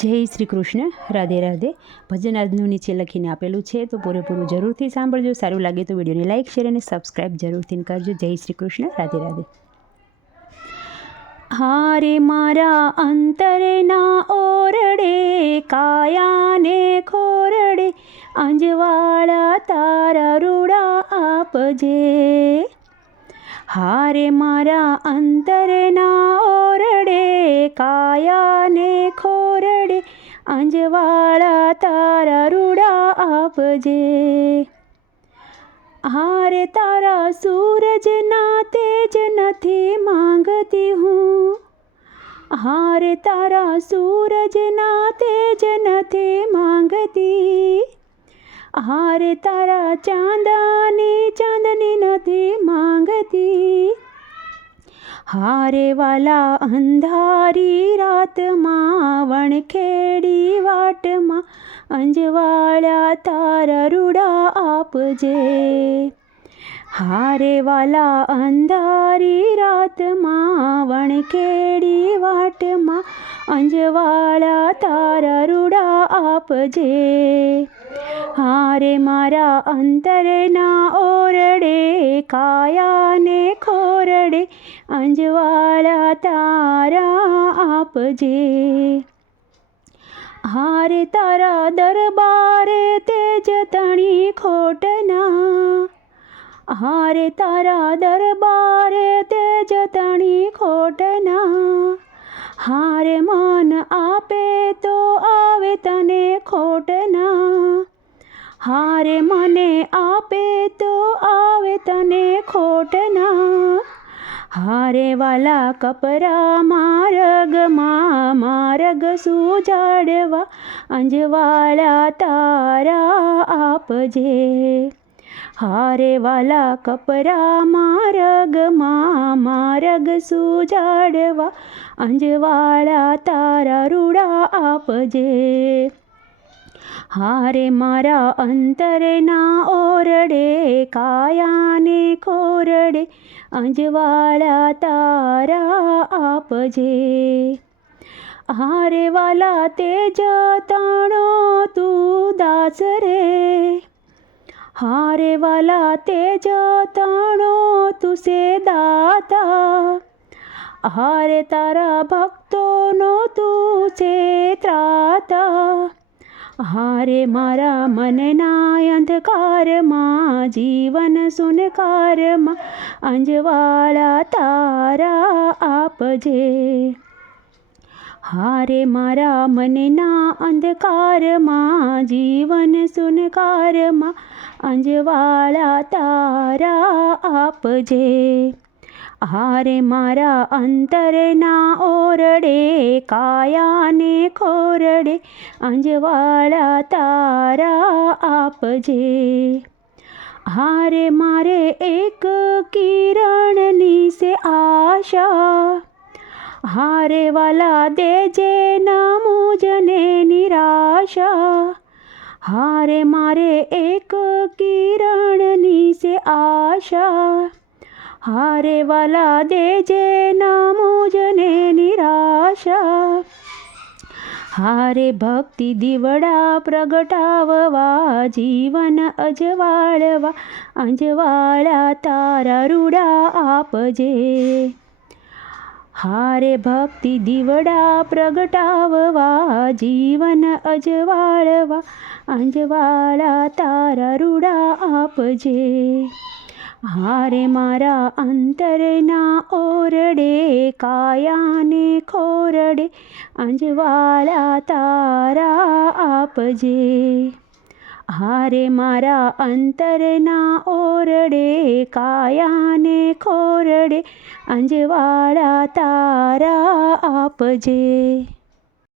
જય શ્રી કૃષ્ણ, રાધે રાધે. ભજન આજનું નીચે લખીને આપેલું છે, તો પૂરેપૂરું જરૂરથી સાંભળજો. સારું લાગે તો વિડીયોને લાઇક શેર અને સબસ્ક્રાઈબ જરૂરથી કરજો. જય શ્રી કૃષ્ણ, રાધે રાધે. હારે મારા અંતરના ઓરડે, કાયાને ખોરડે, અંજવાળા તારા રૂડા આપજે. હારે મારા અંતરના ઓરડે, કાયાને ખોરડે અંજવાળા તારા રૂડા આપજે. હારે તારા સૂરજના તેજ નથી માંગતી હું. હારે તારા સૂરજના તેજ નથી માંગતી. હારે તારા ચાંદાની ચાંદની નથી માંગતી. હારે વાલા અંધારી રાતમાં વણખેડી વાટમાં અંજવાળ્યા તારા રૂડા આપજે. હારે વાલા અંધારી રાતમાં વણખેડી વાટમાં અંજવાળા તારા રૂડા આપજે. હારે મારા અંતરના ઓરડે, કાયાને ખોરડે અંજવાળા તારા આપજે. હારે તારા દરબારે તેજ તણી ખોટના. હારે તારા દરબારે તેજ તણી ખોટના. હારે મન આપે તો આવે તને ખોટના. હારે મને આપે તો આવે તને ખોટના. હારે વાલા કપરા મારગમાં માર્ગ જાડવા અંજવાળા તારા આપજે હારે વાલા કપરા મારગ મારગ સુજાડવા અંજવાળા તારા રૂડા આપજે હારે મારા અંતરના ઓરડે કાયાને ખોરડે અંજવાળા તારા આપજે હારે વાલા તે જતાણો તું દાસ રે. હારે વાલા તે જતાણો તુસે દાતા. હારે તારા ભક્તોનો તું છે ત્રાતા. હારે મારા મનના અંધકારમાં જીવન સુનકારમાં અંજવાળા તારા આપજે. હારે મારા મનના અંધકારમાં જીવન સુનકારમાં અંજવાળા તારા આપજે. હારે મારા અંતરના ઓરડે, કાયાને ખોરડે, અંજવાળા તારા આપજે. હારે મારે એક કિરણની સે આશા હારે વાલા દેજે ના નિરાશા હારે મારે એક કિરણની સે આશા હારે વાલા દેજે ના નિરાશા હારે ભક્તિ દીવડા પ્રગટાવવા જીવન અજવાળવા અંજવાળા તારા રૂડા આપજે હારે ભક્તિ દીવડા પ્રગટાવવા, જીવન અજવાળવા અંજવાળા તારા રૂડા આપજે. હારે મારા અંતરના ઓરડે, કાયાને ખોરડે અંજવાળા તારા આપજે. હારે મારા અંતરના ઓરડે કાયાને ખોરડે અંજવાળા તારા આપજે.